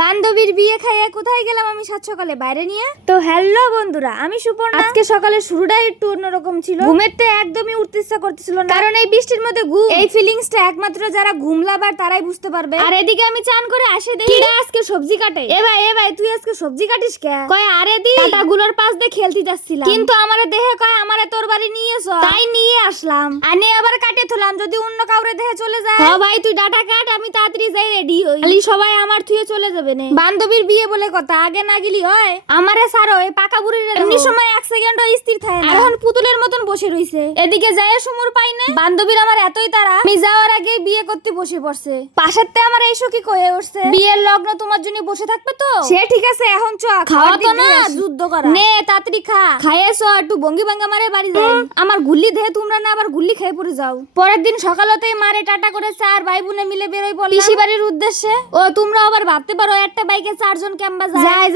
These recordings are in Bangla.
বান্ধবীর বিয়ে খাইয়ে কোথায় গেলাম আমি সাত সকালে বাইরে নিয়ে। তো হ্যালো বন্ধুরা, আমি সুপর্ণা। আজকে সকালের শুরুটাই একটু অন্যরকম ছিল। ঘুমের তো একদমই উঠতে ইচ্ছা করতেছিল না, কারণ এই বৃষ্টির মধ্যে ঘুম, এই ফিলিংসটা একমাত্র যারা ঘুম লাভার তারাই বুঝতে পারবে। আর এদিকে আমি চান করে আসে দেখি আজকে সবজি কাটে। এ ভাই তুই আজকে সবজি কাটিস কে? কয় আরে দি কাটাগুলোর পাশ দিয়ে খেলতে যাচ্ছিলাম, কিন্তু আমারে দেহে কয় আমারে তোর বাড়ি নিয়ে এসো, তাই নিয়ে আসলাম। আনে আবার কাটে থলাম, যদি অন্য কাউরে দেহে চলে যায়। হ্যাঁ ভাই তুই ডাটা কাট, আমি তাড়াতাড়ি যাই রেডি হই, খালি সবাই আমার থুয়ে চলে যাবে না। বান্ধবীর বিয়ে বলে কথা, আগে না গেলি হয়। আমারে সারো এই পাকা বুড়ির এমনি সময় এক সেকেন্ডও স্থির থাকে না, এখন পুতুলের মতন বসে রইছে। এদিকে যায় সমুর পাই না। বান্ধবীর আমার এতই তারা, আমি যাওয়ার আগে বিয়ে করতে বসে পড়ছে। পাশেরতে আমার এই সখী কয়ে উঠছে বিয়ের লগ্ন তোমার জন্য বসে থাকবে তো। সে ঠিক আছে, এখন চ খাওয়া তো না যুদ্ধ করা নে, তাড়াতাড়ি খা। খাইয়েছ একটু ভঙ্গি ভাঙ্গা মারে বাড়ি যাই। আমার গুল্লি দেহে তোমরা না আবার গুল্লি খেয়ে পড়ে যাও। পরের দিন সকালতেই মারে টাটা করে চার ভাই বোনে মিলে বেরোই পড়লাম পিসি বাড়ির উদ্দেশ্যে। ও তোমরা আবার ভাবতে পারো একটা বাইকে চারজন কেমবা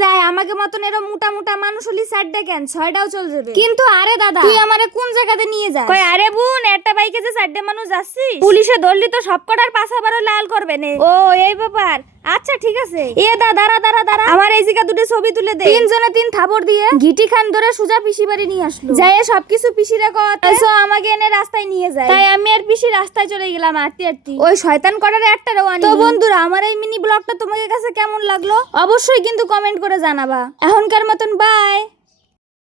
যায় আমাকে মতন এরকম মোটা মোটা মানুষ হলি চারটে কেন, ছয়টাও চলে যাবে। কিন্তু আরে দাদা তুই আমারে কোন জায়গাতে নিয়ে যাস? কই আরে বোন, একটা বাইকে যে চারটে মানুষ যাচ্ছি, পুলিশে ধরলি তো সবকটার পাছা বারো লাল করবে না। ও এই ব্যাপার, আচ্ছা ঠিক আছে। এ দাঁড়া আমার এই জায়গা দুটো ছবি তুলে দে। তিনজনে তিন থাপড় দিয়ে গিটি খান ধরে সোজা পিসি বাড়ি নিয়ে আসলো। যাই সবকিছু পিসিরে কথা আমাকে এনে রাস্তায় নিয়ে যায়, তাই আমি আর পিসি রাস্তায় চলে গেলাম আটটি। ওই শয়তান করার একটা রওয়ানি। তো বন্ধুরা, আমার এই মিনি ব্লগটা তোমাদের কাছে কেমন লাগলো অবশ্যই কিন্তু কমেন্ট করে জানাবা। এখনকার মতন বাই।